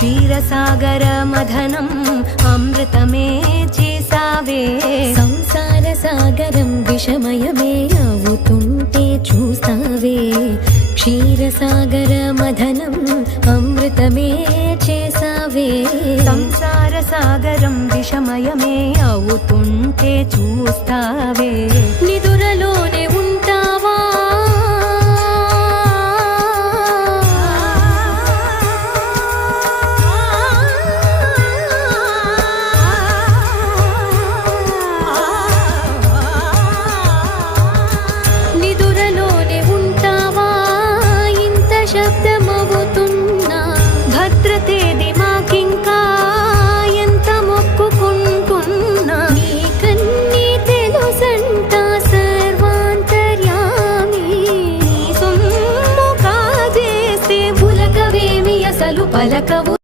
క్షీరసాగర మధనం అమృతమే చేసావే. సంసార సాగరం విషమయమే అవుతుంటే చూస్తావే. క్షీరసాగర మధనం అమృతమే చేసావే. సంసార సాగరం విషమయమే అవుతుంటే చూస్తావే. పలకవు